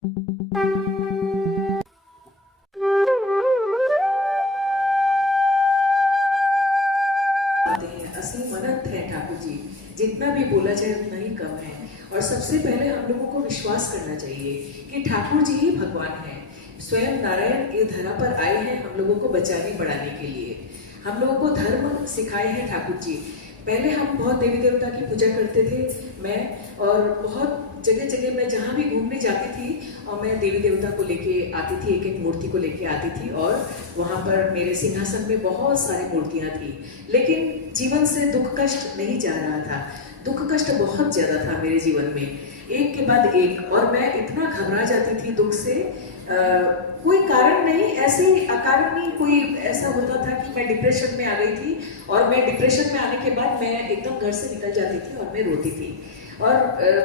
असीम अनंत है ठाकुर जी, जितना भी बोला जाए उतना ही कम है। और सबसे पहले हम लोगों को विश्वास करना चाहिए कि ठाकुर जी ही भगवान हैं। स्वयं नारायण ये धरा पर आए हैं हम लोगों को बचाने बढ़ाने के लिए। हम लोगों को धर्म सिखाए हैं ठाकुर जी। पहले हम बहुत देवी देवता की पूजा करते थे, मैं और बहुत जगह जगह मैं जहाँ भी घूमने जाती थी और मैं देवी देवता को लेके आती थी, एक एक मूर्ति को लेके आती थी और वहाँ पर मेरे सिंहासन में बहुत सारी मूर्तियाँ थी। लेकिन जीवन से दुख कष्ट नहीं जा रहा था, दुख कष्ट बहुत ज़्यादा था मेरे जीवन में, एक के बाद एक। और मैं इतना घबरा जाती थी दुख से, कोई कारण नहीं, ऐसे अकारण नहीं कोई ऐसा होता था कि मैं डिप्रेशन में आ गई थी। और मैं डिप्रेशन में आने के बाद मैं एकदम घर से निकल जाती थी और मैं रोती थी और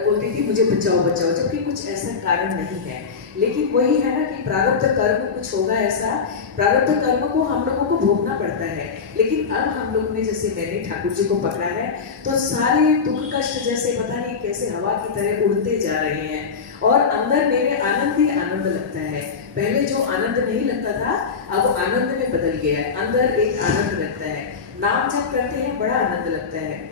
बोलती थी मुझे बचाओ बचाओ, जबकि कुछ ऐसा कारण नहीं है। लेकिन वही है ना कि प्रारब्ध कर्म कुछ होगा ऐसा, प्रारब्ध कर्म को हम लोगों को भोगना पड़ता है। लेकिन अब हम लोग ने, जैसे मैंने ठाकुर जी को पकड़ा है, तो सारे दुख कष्ट जैसे पता नहीं कैसे हवा की तरह उड़ते जा रहे हैं और अंदर मेरे आनंद ही आनंद लगता है। पहले जो आनंद नहीं लगता था अब आनंद में बदल गया है, अंदर एक आनंद लगता है। नाम जब करते हैं बड़ा आनंद लगता है।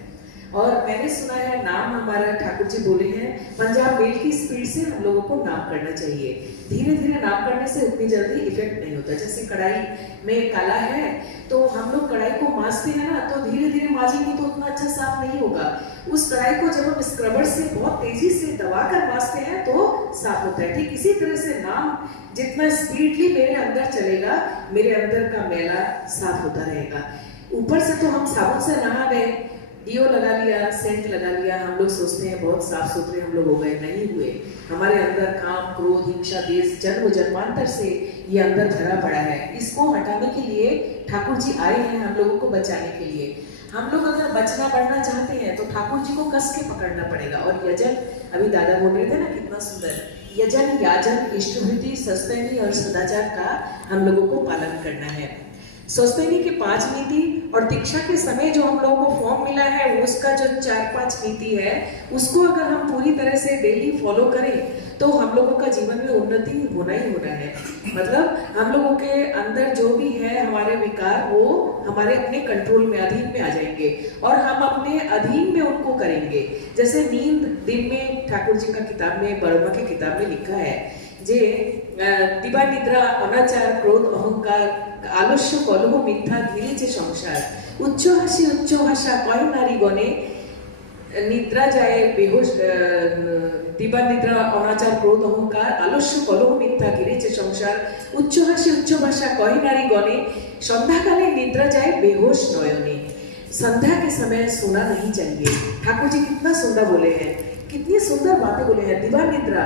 और मैंने सुना है नाम, हमारा ठाकुर जी बोले हैं पंजाब मेल की स्पीड से हम लोगों को नाम करना चाहिए। धीरे धीरे नाम करने से उतनी जल्दी इफेक्ट नहीं होता। जैसे कढ़ाई में काला है तो हम लोग कढ़ाई को मांजते हैं ना, तो धीरे धीरे मांजेंगे तो उतना अच्छा साफ नहीं होगा। उस कढ़ाई को जब हम स्क्रबर से बहुत तेजी से दबाकर मांजते हैं तो साफ होता है। ठीक इसी तरह से नाम जितना स्पीडली मेरे अंदर चलेगा, मेरे अंदर का मैला साफ होता रहेगा। ऊपर से तो हम साबुन से नहा गए, डियो लगा लिया, सेंट लगा लिया, हम लोग सोचते हैं बहुत साफ सुथरे हम लोग हो गए, नहीं हुए। हमारे अंदर काम, क्रोध, हिंसा, द्वेष जन्म जन्मांतर से ये अंदर भरा पड़ा है। इसको हटाने के लिए ठाकुर जी आए हैं हम लोगों को बचाने के लिए। हम लोग अगर बचना बढ़ना चाहते हैं तो ठाकुर जी को कस के पकड़ना पड़ेगा। और यजन, अभी दादा बोल रहे थे ना कितना सुंदर, यजन, याजन, इष्टभृति, सस्तैनी और सदाचार का हम लोगों को पालन करना है। सौस्तेनी की 5 नीति और दीक्षा के समय जो हम लोगों को फॉर्म मिला है उसका जो 4-5 नीति है, उसको अगर हम पूरी तरह से डेली फॉलो करें तो हम लोगों का जीवन में उन्नति होना ही होना है। मतलब हम लोगों के अंदर जो भी है हमारे विकार, वो हमारे अपने कंट्रोल में, अधीन में आ जाएंगे और हम अपने अधीन में उनको करेंगे। जैसे नींद दिन में, ठाकुर जी का किताब में, बर्मा की किताब में लिखा है जे दिवा निद्रा, अनाचार, क्रोध, अहंकार, आलस्य, कलह, मिथ्या, घिरेছে সংসার, উচ্চ হাসা কয় নারী গণে, নিদ্রা যায় বেহুশ, দিবা নিদ্রা, অনাচার, ক্রোধ, অহংकार, आलस्य, कलह, मिथ्या, घिरेছে সংসার, উচ্চ ভাষা কয় নারী गणे, संध्याकाले निद्रा जाए बेहोश नयने। संध्या के समय सोना नहीं चाहिए। ठाकुर जी कितना सुंदर बोले हैं, कितनी सुंदर बातें बोले हैं। दिवा निद्रा,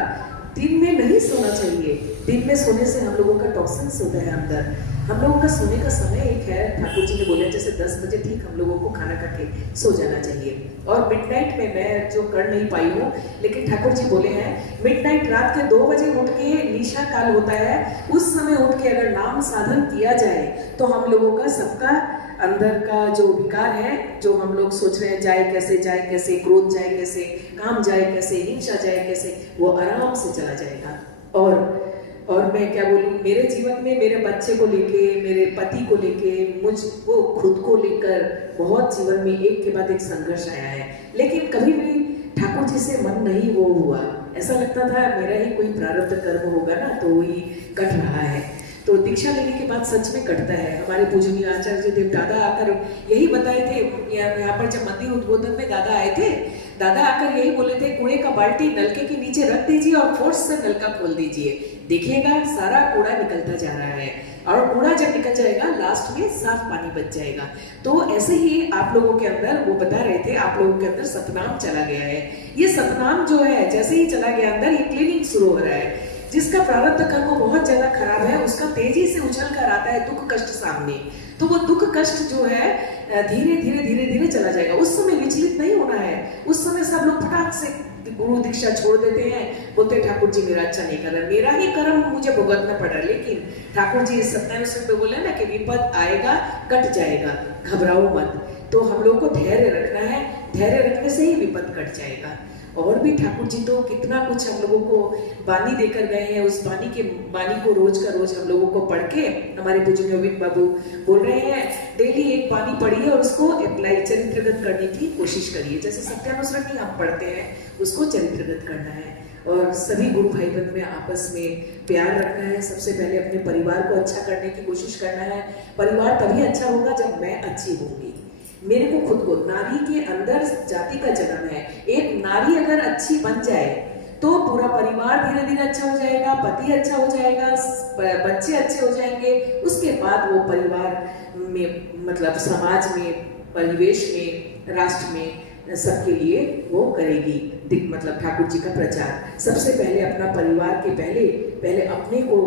दिन में नहीं सोना चाहिए। दिन में सोने से हम लोगों का टॉक्सिन्स होता है अंदर। हम लोगों का सोने का समय एक है, ठाकुर जी ने बोले जैसे 10 बजे ठीक हम लोगों को खाना खा के सो जाना चाहिए। और मिडनाइट में मैं जो कर नहीं पाई हूँ, लेकिन ठाकुर जी बोले हैं मिडनाइट, रात के 2 बजे उठ के निशा काल होता है, उस समय उठ के अगर नाम साधन किया जाए तो हम लोगों का सबका अंदर का जो विकार है, जो हम लोग सोच रहे हैं जाए कैसे, क्रोध जाए कैसे, काम जाए कैसे, हिंसा जाए कैसे, वो आराम से चला जाएगा। और मैं क्या बोलूँ, मेरे जीवन में मेरे बच्चे को लेके, मेरे पति को लेके, मुझको खुद को लेकर बहुत जीवन में एक के बाद एक संघर्ष आया है। लेकिन कभी भी ठाकुर जी से मन नहीं वो हुआ। ऐसा लगता था मेरा ही कोई प्रारब्ध कर्म होगा ना तो वही कट रहा है। तो दीक्षा लेने के बाद सच में कटता है। हमारे पूजनीय आचार्य देव दादा आकर यही बताए थे, यहाँ पर जब मंदिर उद्बोधन में दादा आए थे, दादा आकर यही बोले थे कूड़े का बाल्टी नलके के नीचे रख दीजिए और फोर्स से नलका खोल दीजिए, देखिएगा सारा कूड़ा निकलता जा रहा है। और कूड़ा जब निकल जाएगा लास्ट में साफ पानी बच जाएगा। तो ऐसे ही आप लोगों के अंदर, वो बता रहे थे, आप लोगों के अंदर सतनाम चला गया है। ये सतनाम जो है जैसे ही चला गया अंदर, ये क्लीनिंग शुरू हो रहा है। जिसका प्रारब्ध कर्म बहुत ज्यादा खराब है उसका तेजी से उछल कर आता है दुख कष्ट सामने, तो वो दुख कष्ट जो है धीरे धीरे चला जाएगा। उस समय विचलित नहीं होना है। उस समय सब लोग फटाक से गुरु दीक्षा छोड़ देते हैं, बोलते ठाकुर जी मेरा अच्छा नहीं कर रहा, मेरा ही कर्म मुझे भुगतना पड़ा। लेकिन ठाकुर जी इस 27 में बोले ना कि विपद आएगा कट जाएगा, घबराओ मत। तो हम लोग को धैर्य रखना है, धैर्य रखने से ही विपद कट जाएगा। और भी ठाकुर जी तो कितना कुछ हम लोगों को बानी देकर गए हैं। उस बानी को रोज का रोज हम लोगों को पढ़ के, हमारे पूज्य गोविंद बाबू बोल रहे हैं डेली एक बानी पढ़िए और उसको अप्लाई चरित्रगत करने की कोशिश करिए। जैसे सत्यानुस्मृति हम पढ़ते हैं उसको चरित्रगत करना है। और सभी गुरु भाई बहन में आपस में प्यार रखना है। सबसे पहले अपने परिवार को अच्छा करने की कोशिश करना है। परिवार तभी अच्छा होगा जब मैं अच्छी होंगी। मेरे को खुद को, नारी के अंदर जाति का जन्म है। एक नारी अगर अच्छी बन जाए तो पूरा परिवार धीरे धीरे अच्छा हो जाएगा, पति अच्छा हो जाएगा, बच्चे अच्छे हो जाएंगे। उसके बाद वो परिवार में, मतलब समाज में, परिवेश में, राष्ट्र में सबके लिए वो करेगी, मतलब ठाकुर जी का प्रचार। सबसे पहले अपना परिवार के पहले अपने को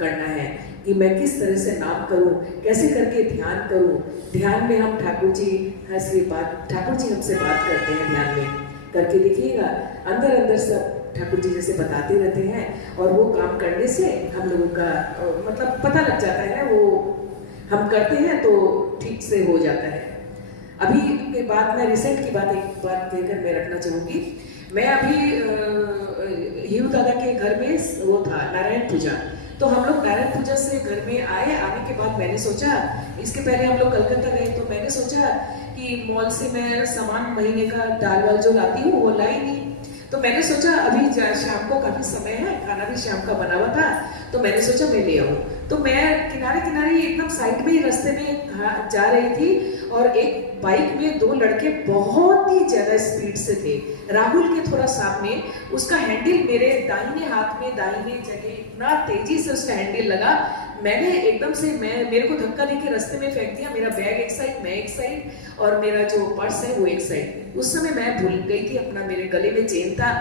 करना है कि मैं किस तरह से नाम करूं, कैसे करके ध्यान करूं। ध्यान में हम ठाकुर जी ठाकुर जी हमसे बात करते हैं। ध्यान में करके देखिएगा, अंदर अंदर सब ठाकुर जी जैसे बताते रहते हैं और वो काम करने से हम लोगों का मतलब पता लग जाता है। वो हम करते हैं तो ठीक से हो जाता है। अभी के बाद मैं रिसेंट की बात एक बात कहकर मैं रखना चाहूँगी। मैं अभी हीरू दादा के घर में वो था नारायण पूजा, तो हम लोग नारायण पूजा से घर में आए। आने के बाद मैंने सोचा, इसके पहले हम लोग कलकत्ता गए तो मैंने सोचा कि मॉल से मैं सामान महीने का दाल वाल जो लाती हूँ वो लाई नहीं। तो मैंने सोचा अभी शाम को काफी समय है, खाना भी शाम का बना हुआ था, तो मैंने सोचा मैं ले आऊँ। तो मैं किनारे किनारे एकदम साइड में ही रास्ते में जा रही थी और एक बाइक में दो लड़के बहुत ही ज्यादा स्पीड से थे। राहुल के थोड़ा सामने उसका हैंडल मेरे दाहिने हाथ में, दाहिने जगह इतना तेजी से उसका हैंडल लगा। मैंने एकदम से मेरे को धक्का देके रास्ते में फेंक दिया। मेरा बैग एक साइड, मैं एक साइड और मेरा जो पर्स है वो एक साइड। उस समय मैं भूल गई थी अपना, मेरे गले में चेन था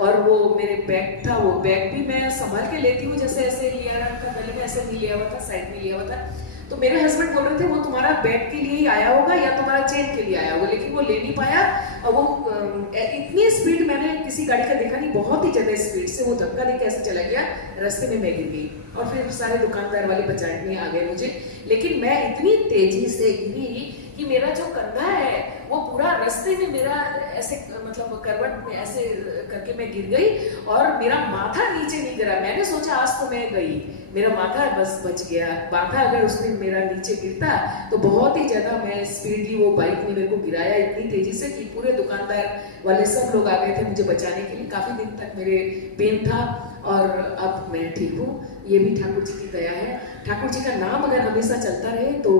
और वो मेरे बैग था। वो बैग भी मैं संभाल के लेती हूँ, जैसे ऐसे लिया था, गले में ऐसे नहीं लिया हुआ था, साइड में लिया हुआ था। तो मेरे हस्बैंड बोल रहे थे वो तुम्हारा बैग के लिए ही आया होगा या तुम्हारा चेन के लिए आया होगा, लेकिन वो ले नहीं पाया। और वो इतनी स्पीड मैंने किसी गाड़ी का देखा नहीं, बहुत ही ज्यादा स्पीड से वो धक्का देके ऐसे चला गया, रास्ते में मैं गिर गई और फिर सारे दुकानदार वाले बचाने आ गए मुझे। लेकिन मैं इतनी तेजी से गिरी कि मेरा जो कंधा है वो पूरा रास्ते में मेरा ऐसे मतलब करवट में ऐसे करके मैं गिर गई और मेरा माथा नीचे नहीं गिरा। मैंने सोचा आज तो मैं गई, मेरा माथा बस बच गया। माथा अगर उसने मेरा नीचे गिरता तो बहुत ही ज्यादा मैं स्पीडली, वो बाइक ने मेरे को गिराया इतनी तेजी से कि पूरे दुकानदार वाले सब लोग आ गए थे मुझे बचाने के लिए। काफी दिन तक मेरे पेन था और अब मैं ठीक हूँ। ये भी ठाकुर जी की दया है। ठाकुर जी का नाम अगर हमेशा चलता रहे तो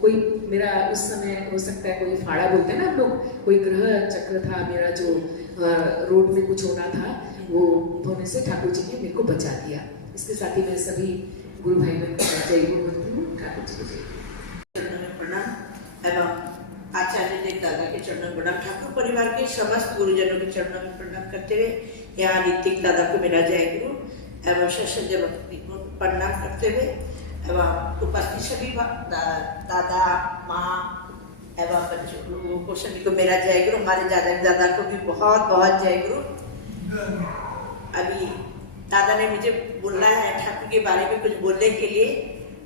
कोई मेरा उस समय हो सकता है कोई फाड़ा बोलते हैं ना हम लोग, कोई ग्रह चक्र था मेरा जो रोड में कुछ होना था, वो होने से ठाकुर जी ने मेरे को बचा दिया। इसके साथ ही मैं सभी गुरु भाई बहन को जय गुरु बोलती हूँ। ठाकुर जी को चरणों में प्रणाम एवं आचार्य देव दादा के चरणों में प्रणाम। ठाकुर परिवार के समस्त गुरुजनों के चरणों में प्रणाम करते हुए यहाँ ऋतिक दादा को मेरा जय गुरु एवं संजय भक्ति को प्रणाम करते हुए एवं उपस्थित सभी दादा माँ एवं बच्चों लोगों को सभी को मेरा जय गुरु। हमारे दादा को भी बहुत बहुत जय गुरु। अभी दादा ने मुझे बोला है ठाकुर के बारे में कुछ बोलने के लिए,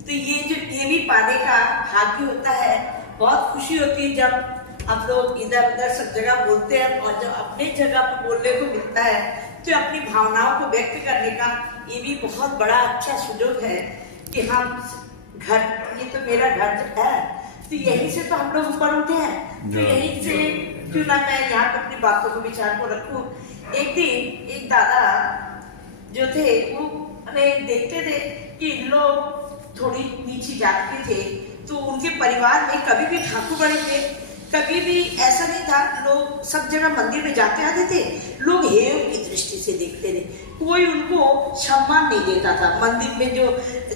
तो ये भी पाने का भाग्य होता है। बहुत खुशी होती है जब हम लोग इधर उधर सब जगह बोलते हैं और जब अपने जगह पर बोलने को मिलता है तो अपनी भावनाओं को व्यक्त करने का ये भी बहुत बड़ा अच्छा सुयोग है कि हम घर, ये तो मेरा घर है तो यहीं से तो हम लोग ऊपर उठे हैं, तो यहीं से क्यों ना मैं यहाँ पर अपनी बातों को विचार को रखूं। एक दिन एक दादा जो थे वो देखते थे कि लोग थोड़ी नीची जात के थे, तो उनके परिवार में कभी भी ठाकुर बड़े थे, कभी भी ऐसा नहीं था। लोग सब जगह मंदिर में जाते आते थे, लोग हेय की दृष्टि से देखते थे, कोई उनको सम्मान नहीं देता था। मंदिर में जो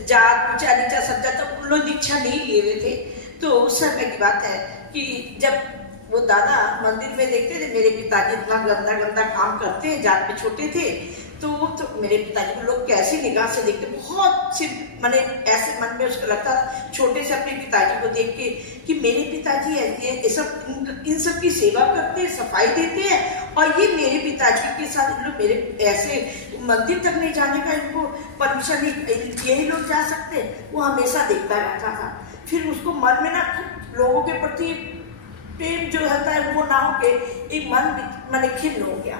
जात ऊंचा नीचा सब जाता, उन लोग दीक्षा नहीं लिए हुए थे। तो उस समय की बात है कि जब वो दादा मंदिर में देखते थे मेरे पिताजी इतना गंदा गंदा काम करते हैं, जात में छोटे थे, तो मेरे पिताजी को लोग कैसी निगाह से देखते, बहुत सी मैंने ऐसे मन में उसको लगता था छोटे से अपने पिताजी को देख के कि मेरे पिताजी ये सब इन सब की सेवा करते हैं, सफाई देते हैं, और ये मेरे पिताजी के साथ इन लोग मेरे ऐसे मंदिर तक नहीं जाने का इनको परमिशन नहीं, यही लोग जा सकते। वो हमेशा देखता रहता था। फिर उसको मन में ना लोगों के प्रति प्रेम जो होता है वो ना हो के एक मन मैंने खिन्न हो गया।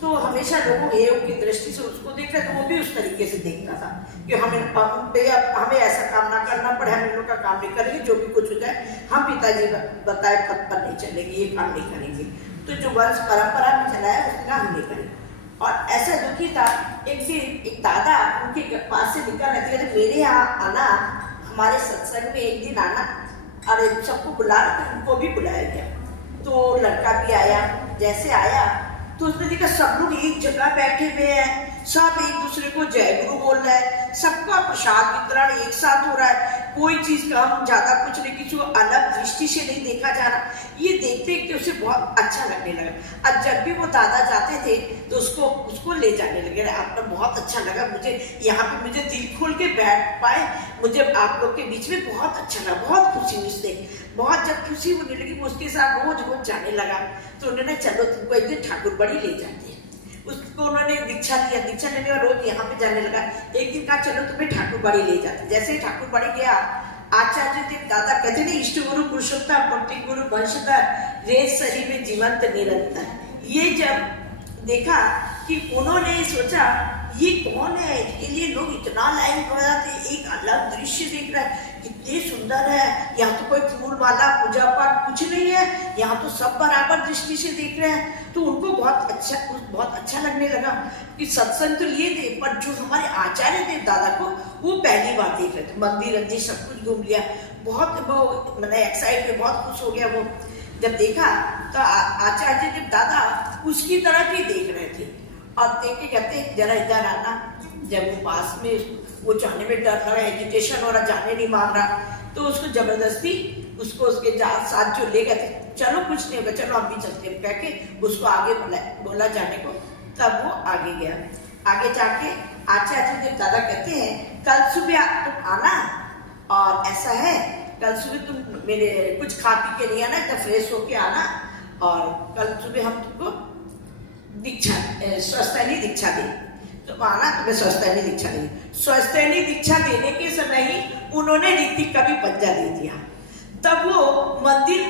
तो हमेशा लोगों हेय की दृष्टि से उसको देख रहे, तो वो भी उस तरीके से देखता था कि हमें ऐसा काम ना करना पड़े, हम इन लोग का काम नहीं करेंगे, जो भी कुछ हो जाए हम पिताजी बताए पद पर नहीं चलेंगे, ये काम नहीं करेंगे। तो जो वंश परंपरा में चला है उसका हम नहीं करेंगे। और ऐसा दुखी था। एक दिन एक दादा उनके पास से निकल रहे थे, मेरे यहाँ आना, हमारे सत्संग में एक दिन आना, और सबको बुला रहे थे, उनको भी बुलाया गया। तो लड़का भी आया, जैसे आया तो उसने देखा सब लोग एक जगह बैठे हुए हैं, सब एक दूसरे को जय गुरु बोल रहा है, सबका प्रसाद वितरण एक साथ हो रहा है, कोई चीज कम ज्यादा कुछ नहीं, किसी को अलग दृष्टि से नहीं देखा जा रहा। ये देखते देखते उसे बहुत अच्छा लगने लगा। अब जब भी वो दादा जाते थे तो उसको ले जाने लगे, आपको बहुत अच्छा लगा, मुझे यहाँ पे मुझे दिल खोल के बैठ पाए, मुझे आप लोग के बीच में बहुत अच्छा लगा, बहुत खुशी हुई उसने। बहुत जब खुशी होने लगी वो उसके साथ रोज रोज जाने लगा। तो उन्होंने चलो तुमको एक दिन ठाकुर बड़ी ले जाते हैं, उसको उन्होंने दीक्षा दिया, दीक्षा लेने और रोज यहाँ पे जाने लगा। एक दिन कहा चलो तुम्हें ठाकुर बाड़ी ले जाते। जैसे ठाकुर बाड़ी गया, आचार्य देव दादा कहते नहीं, इष्ट गुरु पुरुषोत्तम प्रतीक गुरु वंशधर रेत सही में जीवंत निरंतर। ये जब देखा कि उन्होंने सोचा ये कौन है, इसके लिए लोग इतना लाइन पड़ जाते, एक अलग दृश्य देख रहा है, कितने सुंदर है, यहाँ तो कोई फूल माला पूजा पाठ कुछ नहीं है, यहाँ तो सब बराबर दृष्टि से देख रहे हैं। तो उनको बहुत अच्छा लगने लगा कि सत्संग तो लिए थे, पर जो हमारे आचार्य देव दादा को वो पहली बार देख रहे थे, मंदिर सब कुछ घूम लिया, बहुत वो मैंने एक्साइट में बहुत खुश हो गया। वो जब देखा तो आचार्य देव दादा उसकी तरफ ही देख रहे थे, और देख के कहते जरा इधर आना। जब वो पास में, वो जाने में डर रहा, एजुटेशन हो रहा, जाने नहीं मांग रहा, तो उसको जबरदस्ती उसको उसके साथ जो ले गए थे, चलो कुछ नहीं होगा, चलो हम भी चलते हैं कह के उसको आगे बोला जाने को। तब वो आगे गया। आगे जाके आचार्य देव दादा कहते हैं कल सुबह तुम आना, और ऐसा है कल सुबह तुम मेरे कुछ खा पी के नहीं आना, एकदम फ्रेश होके आना, और कल सुबह हम तुमको दीक्षा स्वस्थानी दीक्षा दें। तो आना, तुम्हें स्वस्थानी दीक्षा देंगे। स्वस्थानी दीक्षा देने के समय ही उन्होंने ऋतिक का भी पंजा दे दिया। तब वो मंदिर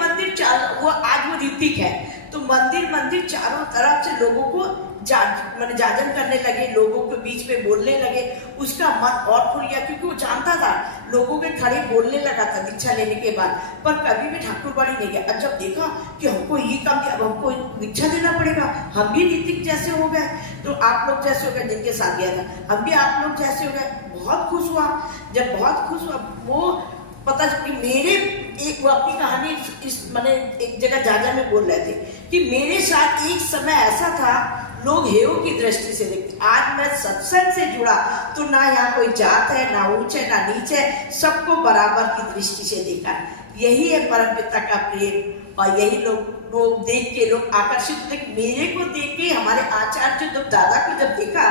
वो आज वो ऋतिक है, तो मंदिर चारों तरफ से लोगों को जाजन करने लगे, लोगों के बीच में बोलने लगे। उसका मन और खुल गया, क्योंकि वो जानता था लोगों के खड़े बोलने लगा था दीक्षा लेने के बाद, पर कभी भी ठाकुर बाड़ी नहीं गया। अब जब देखा कि हमको ये काम दिया, अब हमको दीक्षा देना पड़ेगा, हम भी नीतिक जैसे हो गए, तो आप लोग जैसे हो गए जिनके साथ गया था, हम भी आप लोग जैसे हो गए। बहुत खुश हुआ। जब बहुत खुश हुआ, वो पता कि मेरे एक, वो अपनी कहानी इस मैंने एक जगह जाजा में बोल रहे थे कि मेरे साथ एक समय ऐसा था, लोग हेय की दृष्टि से देखते। आज मैं सत्संग से जुड़ा तो ना यहाँ कोई जात है, ना ऊंच है, ना नीच है, सबको बराबर की दृष्टि से देखा। यही है परम पिता का प्रेम, और यही लोग देख के लोग आकर्षित होते। मेरे को देख के हमारे आचार्य जब दादा को जब देखा,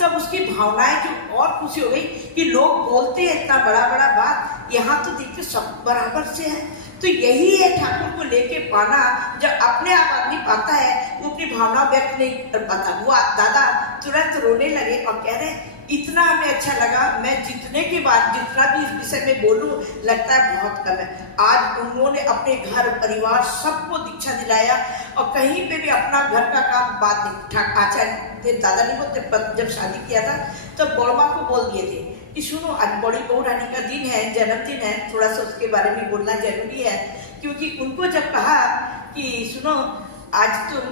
तब उसकी भावनाएं जो और खुशी हो गई कि लोग बोलते हैं इतना बड़ा बात, यहाँ तो देखते सब बराबर से है। तो यही है ठाकुर को लेके पाना। जब अपने आप आदमी पाता है, वो अपनी भावना व्यक्त नहीं कर पाता। वो दादा तुरंत रोने लगे और कह रहे इतना हमें अच्छा लगा, मैं जितने के बाद जितना भी इस विषय में बोलूं लगता है बहुत कम है। आज उन्होंने अपने घर परिवार सबको दीक्षा दिलाया, और कहीं पे भी अपना घर का काम बात नहीं। आचार्य दादा नहीं बोलते, पर जब शादी किया था तो बड़मा को बोल दिए थे कि सुनो आज बड़ी बहू रानी का दिन है, जन्मदिन है, थोड़ा सा उसके बारे में बोलना जरूरी है। क्योंकि उनको जब कहा कि सुनो आज तुम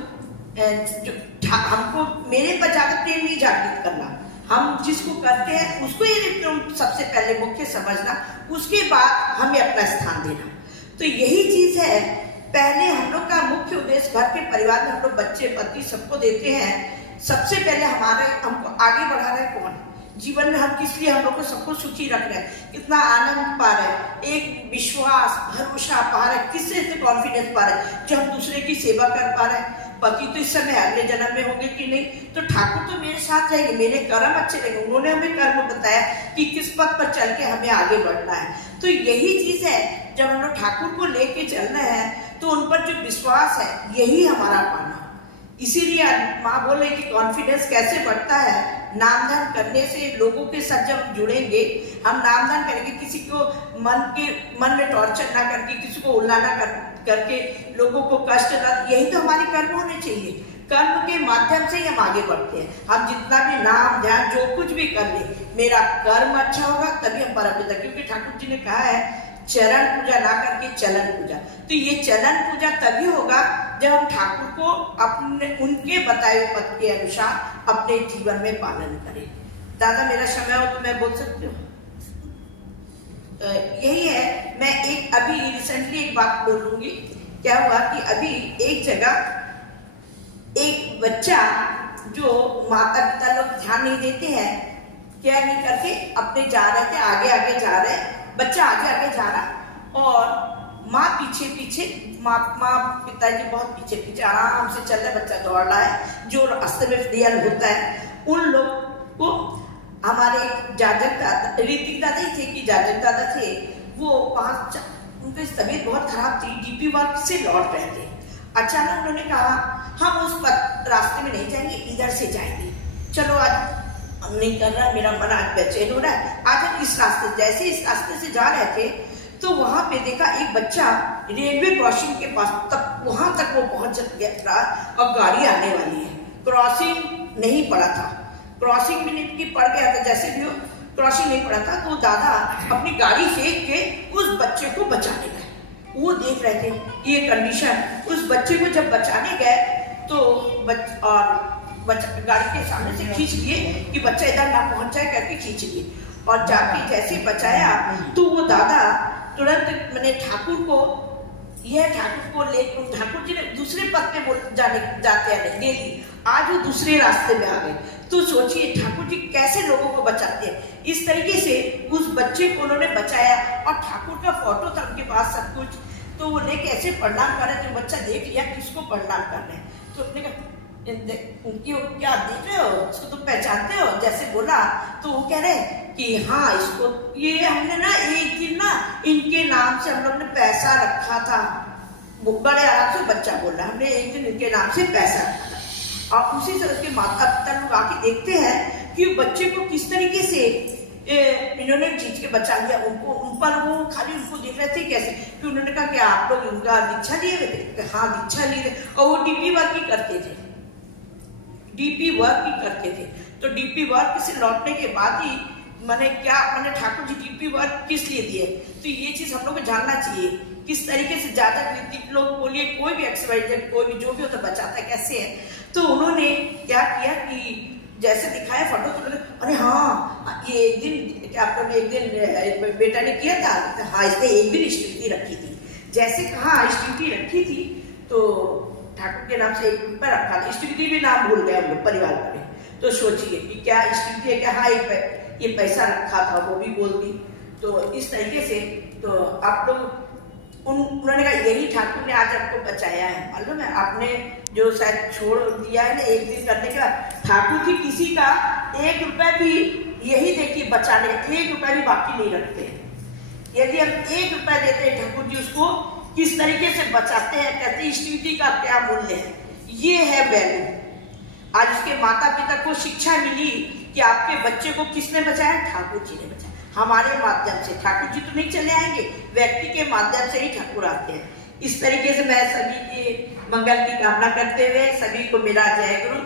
हमको मेरे पर ज्यादा प्रेम नहीं जागृत करना, हम जिसको करते हैं उसको ये तुम सबसे पहले मुख्य समझना, उसके बाद हमें अपना स्थान देना। तो यही चीज है, पहले हम लोग का मुख्य उद्देश्य घर के परिवार में हम लोग बच्चे पति सबको देते हैं। सबसे पहले हमको आगे बढ़ा रहा है कौन जीवन में, हम किस लिए हम लोग को सबको सुखी रख रहे हैं, कितना आनंद पा रहे हैं, एक विश्वास भरोसा पा रहे हैं, किससे कॉन्फिडेंस पा रहे हैं, जो हम दूसरे की सेवा कर पा रहे हैं। पति तो इस समय अगले जन्म में होंगे कि नहीं, तो ठाकुर तो मेरे साथ रहेंगे, मेरे कर्म अच्छे रहेंगे। उन्होंने हमें कर्म बताया कि किस पथ पर चल के हमें आगे बढ़ना है। तो यही चीज है, जब हम लोग ठाकुर को लेके चलना है तो उन पर जो विश्वास है यही हमारा पाना। इसीलिए माँ बोल रही कि कॉन्फिडेंस कैसे बढ़ता है, नाम दान करने से। लोगों के साथ जब जुड़ेंगे, हम नाम दान करेंगे, किसी को मन में टॉर्चर ना करके, किसी को उल्लाना करके लोगों को कष्ट ना, यही तो हमारे कर्म होने चाहिए। कर्म के माध्यम से ही हम आगे बढ़ते हैं। हम जितना भी नाम ध्यान जो कुछ भी कर ले, मेरा कर्म अच्छा होगा तभी हम परमपिता, क्योंकि ठाकुर जी ने कहा है चरण पूजा ना करके चलन पूजा। तो ये चलन पूजा तभी होगा जब हम ठाकुर को अपने उनके बताए हुए पथ के अनुसार अपने जीवन में पालन करें। दादा मेरा समय हो तो मैं बोल सकती हूँ? यही है, मैं एक अभी रिसेंटली एक बात बोलूंगी। क्या हुआ कि अभी एक जगह एक बच्चा जो माता पिता लोग ध्यान नहीं देते हैं, क्या नहीं करके अपने जा रहे थे, आगे आगे जा रहे, बच्चा आगे आगे जा रहा और माँ पीछे पीछे, माँ पिताजी बहुत पीछे पीछे आराम से चल रहे, बच्चा दौड़ रहा है। जो रास्ते में रियल होता है उन लोग को हमारे जाजक दादा, ऋतिक दादा ही थे कि जाजक दादा थे, वो उनकी तबीयत बहुत खराब थी, डीपी वर्क से लौट रहे थे। अचानक उन्होंने कहा हम उस रास्ते में नहीं जाएंगे, इधर से जाएंगे। चलो आज नहीं कर रहा, मेरा मन आज बेचैन हो रहा है, आज हम इस रास्ते, जैसे इस रास्ते से जा रहे थे तो वहां पे देखा एक बच्चा रेलवे क्रॉसिंग के पास तक, वहां तक वो पहुंच गया और गाड़ी आने वाली है। क्रॉसिंग नहीं पड़ा था, क्रॉसिंग मिनट की पड़ गया था, जैसे भी हो क्रॉसिंग नहीं पड़ा था। तो दादा अपनी गाड़ी फेंक के उस बच्चे को बचाने गए। वो देख रहे थे ये कंडीशन, उस बच्चे को जब बचाने गए तो गाड़ी के सामने से खींच लिए कि बच्चा इधर ना पहुंच जाए करके खींच लिए, और जाके जैसे बचाया तो वो दादा तुरंत मैंने ठाकुर को ले, ठाकुर जी ने दूसरे पथ पे जाते हैं डेली, आज वो दूसरे रास्ते में आ गए। तो सोचिए ठाकुर जी कैसे लोगों को बचाते हैं। इस तरीके से उस बच्चे को उन्होंने बचाया और ठाकुर का फोटो था उनके पास सब कुछ, तो वो लेके ऐसे प्रणाम कर रहे थे। बच्चा देख लिया किसको प्रणाम कर रहे हैं, तो अपने उनकी क्या देख रहे हो, इसको तो पहचानते हो, जैसे बोला तो वो कह रहे कि हाँ इसको, ये हमने ना एक दिन ना इनके नाम से हम लोग ने पैसा रखा था। बड़े आराम से बच्चा बोल रहा, हमने एक दिन इनके नाम से पैसा रखा था। और उसी से उसके माता पिता लोग आके देखते हैं कि बच्चे को किस तरीके से इन्होंने खींच के बचा लिया। उनको उन पर वो खाली उनको देख रहे थे कैसे, कि उन्होंने कहा कि आप लोग इनका दीक्षा लिए हुए थे? हाँ दीक्षा लिए थे। और वो डीपी वर्क ही करते थे, डीपी वर्क ही करते थे। तो डीपी वर्क से लौटने के बाद ही मैंने ठाकुर जी डीपी वर्क किस लिए दिए, तो ये चीज हम लोग को जानना चाहिए किस तरीके से ज्यादा ऋतिक लोग बोलिए, कोई भी एक्सवाइजेड कोई भी जो भी होता बचाता है कैसे है। तो उन्होंने क्या किया कि जैसे दिखाया फोटो, तो अरे हाँ ये एक दिन क्या आप एक दिन बेटा ने किया था, हाँ इसने एक दिन स्मृति रखी थी। जैसे कहा स्मृति रखी थी तो ठाकुर के नाम से एक रुपया रखा था, स्मृति भी नाम भूल गए हम लोग परिवार में। तो सोचिए कि क्या स्मृति है, क्या हाँ ये पैसा रखा था, वो भी बोल दी। तो इस तरीके से तो आप लोग उन्होंने कहा यही ठाकुर ने आज आपको बचाया है। मालूम है आपने जो शायद छोड़ दिया है ना एक दिन करने के बाद, ठाकुर जी किसी का 1 रुपया भी यही देखिए बचाने, 1 रुपया भी बाकी नहीं रखते हैं। यदि हम 1 रुपया देते हैं ठाकुर जी उसको किस तरीके से बचाते हैं, कहते हैं स्मृति का क्या मूल्य है, ये है वैल्यू। आज उसके माता पिता को शिक्षा मिली कि आपके बच्चे को किसने बचाया, ठाकुर जी ने बचाया। हमारे माध्यम से ठाकुर जी तो नहीं चले आएंगे, व्यक्ति के माध्यम से ही ठाकुर आते हैं। इस तरीके से मैं सभी के मंगल की कामना करते हुए सभी को मेरा जय गुरु।